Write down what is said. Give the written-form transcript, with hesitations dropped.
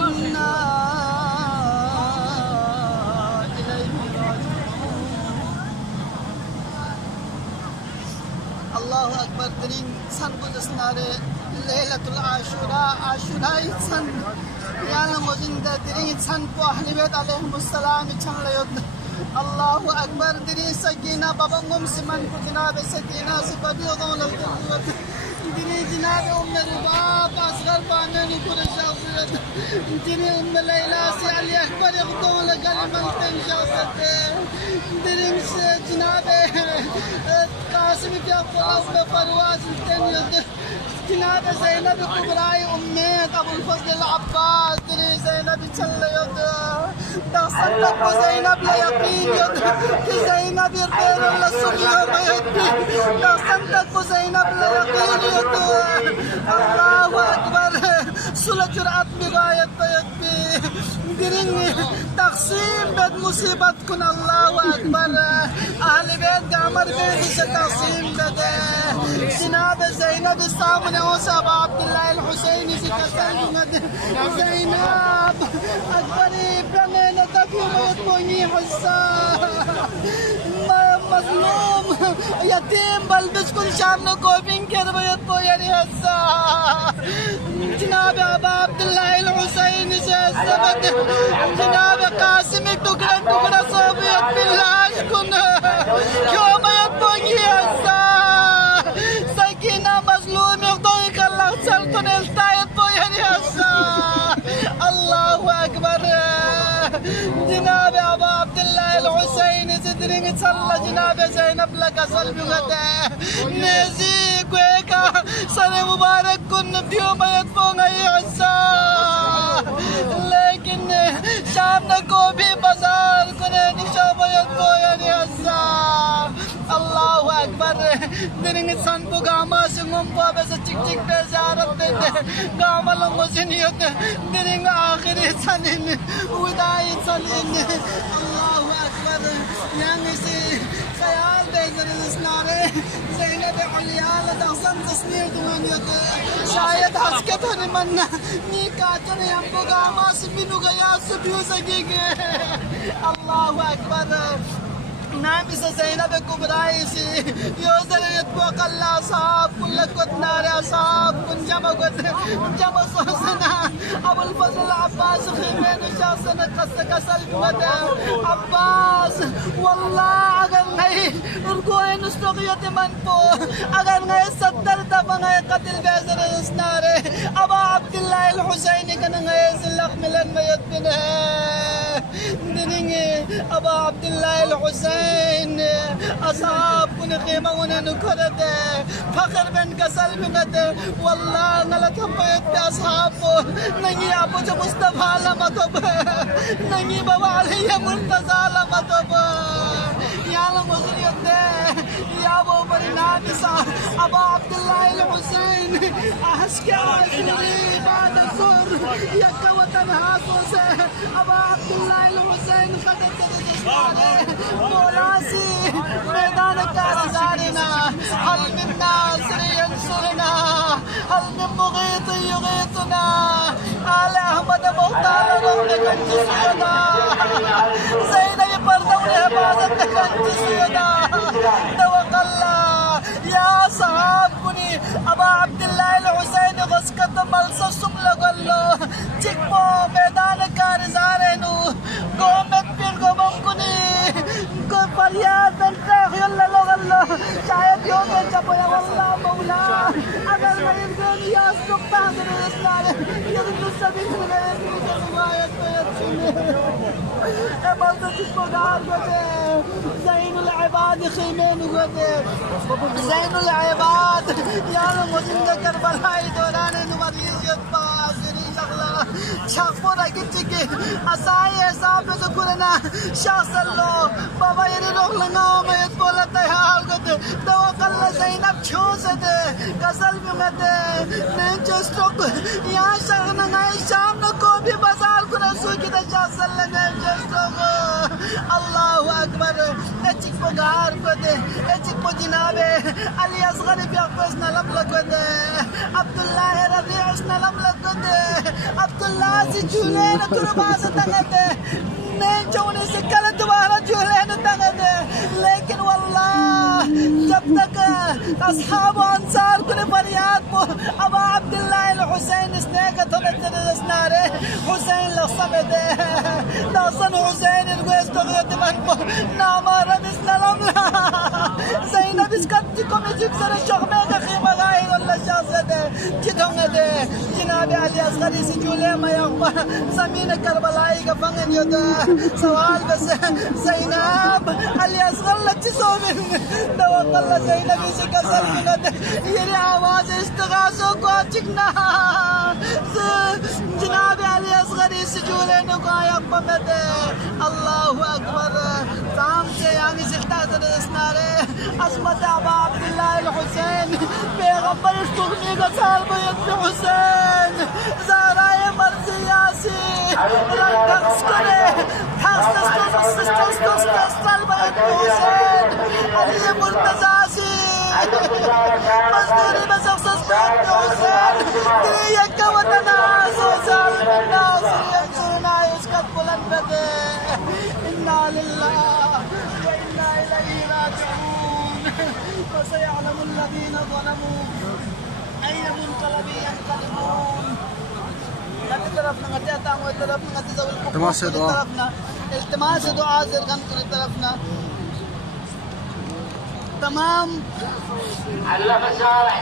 इन्ना इलैहि राजिऊन। अल्लाहु अकबर। दिन सन गुजस्नारे लैलतुल आशुरा सन याना मोजिंदा दिन सन को अहले बैत अलैहिमुस्सलाम छन लयद। अल्लाहु अकबर। दिन सकीना बबंगम सिमन को जनाब सकीना से बदियों लग दिनी जनाब उम्मे रुबाब असगर पानी को रजाफियत दिनी उम्मे लैला से अली अकबर यगदों लगल मंतन जासत दिनी से जनाब कासिम क्या फराज में परवाज तन जनाब ज़ैनब कुबराई उम्मे अबुल फजल अब्बास दिनी ज़ैनब चल यद दसन तक को ज़ैनब ले यकीन यद कि ज़ैनब इरबेर लसुलियो बैत दसन तक को ज़ैनब ले यकीन यद। अल्लाहु अकबर। सुलह जुरअत बिगायत बैत दिरिंग तक़सीम बेद मुसीबत कुन। अल्लाहु अकबर। अहले बैत का अमर बेद से तक़सीम बेद जनाब ज़ैनब सामने हो सब अब्दुल्लाह अल हुसैनी से कसम ज़ैनब अकबरी बने तफीमत कोई हस्सा मजलूम यतीम बलबिस कुन शामने कोबिंग कर बैत को यानी हस्सा जनाब अबा अब्दुल्लाह अल हुसैनी से सबत जनाब कासिम टुकड़ा टुकड़ा सोबियत बिल्लाह कुन क्यों बैत कोई हस्सा सकीना मजलूम यगदों कल्ला चल कुन इल्तायत को यानी हस्सा। अल्लाहु अकबर। जनाब अबा अब्दुल्लाह अल हुसैनी से दिरिंग चल्ला जनाब ज़ैनब लगा सल्बी गते नेजी क्वेका सरे मुबारक कुन दियो मयत पोंगई हस्सा लेकिन शाम न को भी बाजार कुने निशा मयत को यानी हस्सा। अल्लाहु अकबर। दिरिंग सन को गामा सिंगम पावे से चिक चिक पे ज़ारत देते गामा लोगों से नहीं होते दिरिंग आखिरी सनिन उदाई सनिन। अल्लाहु अकबर। यहाँ से ख्याल बेजर इस्लारे ज़ैनब अलियाल दसन तस्नीर दुनियत शायद हंसके तो नहीं मन्ना नी काटो ने हमको गामा से मिलू गया सुबियो सकेंगे। अल्लाहु अकबर। नाम से ज़ैनब कुबराई से योजर यत्बक अल्लाह साहब कुल्लकुत नारे साहब कुंजमगत जब सोसना अबुल फजल अब्बास खीमेन शासन कस कसल मत अब्बास वल्लाह अगर नहीं उनको नुस्तगियत मन को अगर नहीं 70 दफा गए कत्ल बेजर नारे अबा अब्दुल्लाह अल हुसैनी कन गए जिल्लक मिलन मयत बिन दिनिंगे अबा अब्दुल्लाह अल हुसैन असाब कुन कीमा उन्हें नुकरत फखर बिन कसल बिगत वल्लाह गलत हम बैत पे असाब को नहीं आपो जो मुस्तफा लमतब नहीं बाबा अलैहि मुर्तजा लमतब या मुजरियत या वो परिणाम सा अबा अब्दुल्लाह अल हुसैन अहस्का बाद सुर यक वतन हाथों से अबा अब्दुल्लाह अल हुसैन कदम मोलासी मैदान कारज़ारिना हल मिन नासिर यंसुरना हल मिन मुगीत युगीतना आल अहमद मुख्तार रौने कंजियदा ज़ैनब पर्दम हिफाजत कंजियदा तवक्कल्ला या साहब कुनी अबा अब्दुल्लाह अल हुसैन गस्कत मलसा सुम लगल्लो चिकपो मैदान कारज़ारेनु गोमेत पिन गोबम कुनी को फरियाद बनता है अल्लाह लगल्लो शायद यो के चपया वल्लाह मौला अगर मैं दुनिया सुक्ता है इस्लाम ये तो सभी ने रिवायत में सुने ए मौत जिसको गाल होते ज़ैनुल इबाद खीमेन होते ज़ैनुल इबाद यार मुझे करबला दौरान नुमरियत पासरी शगला शगफोरा किचके असाई हिसाब तो कुरना शासल्लो बाबा ये रोक लगा मैं बोला तैयार करते तवक्कल ज़ैनब छोसे कसल भी मत नहीं जस्टोक यहाँ शगना नहीं शाम न को भी बाजार को रसूल की शासल लगे जस्टोक। अल्लाहु अकबर। एचिक को गार को दे एचिक को जिनाबे अली असगर भी अक्बस न लब लगते Abdullah Rabi' usna lamlagode Abdullah si Julian turubasa tangade नहीं जोने से कल दोबारा जुलेन तंगदे लेकिन वल्लाह जब तक अस्हाब अंसार को ने फरियाद को अब अब्दुल्लाह الحسين स्नेक थमत नस्नारे हुसैन लसबदे नसन हुसैन القيس تغيت من ناما رمز نلملا زينب اسكتكم يجيب سر الشغمه خيمه غاير ولا شاصده جدونده جناب علي اصغر سجوله ما يوم زمين كربلاء كفن يدا سوال بس زينب علي اصغر لك تسومن دو الله زينب يسكسر كده يري आवाज استغاثه को चिकना جناب علي اصغر سجوله نقايا بمده الله اكبر تام से يعني سلطات الاسناره اسمت ابا عبد الله الحسين پیغمبر استغني قصار بيت حسين زهراء مرزي ياسين رقص كره حسس بيت حسين علي مرتزاسي مصدري بسخصص بيت حسين دريك وتناس وسال الناس ينصرنا يسكت بلند بده إنا لله وإنا إليه راجعون وسيعلم الذين ظلموا أي منقلب ينقلبون ngati taraf na ngati atang wa taraf na ngati zawil ko taraf na iltimas dua zirgan kuni taraf na tamam Allah masyaallah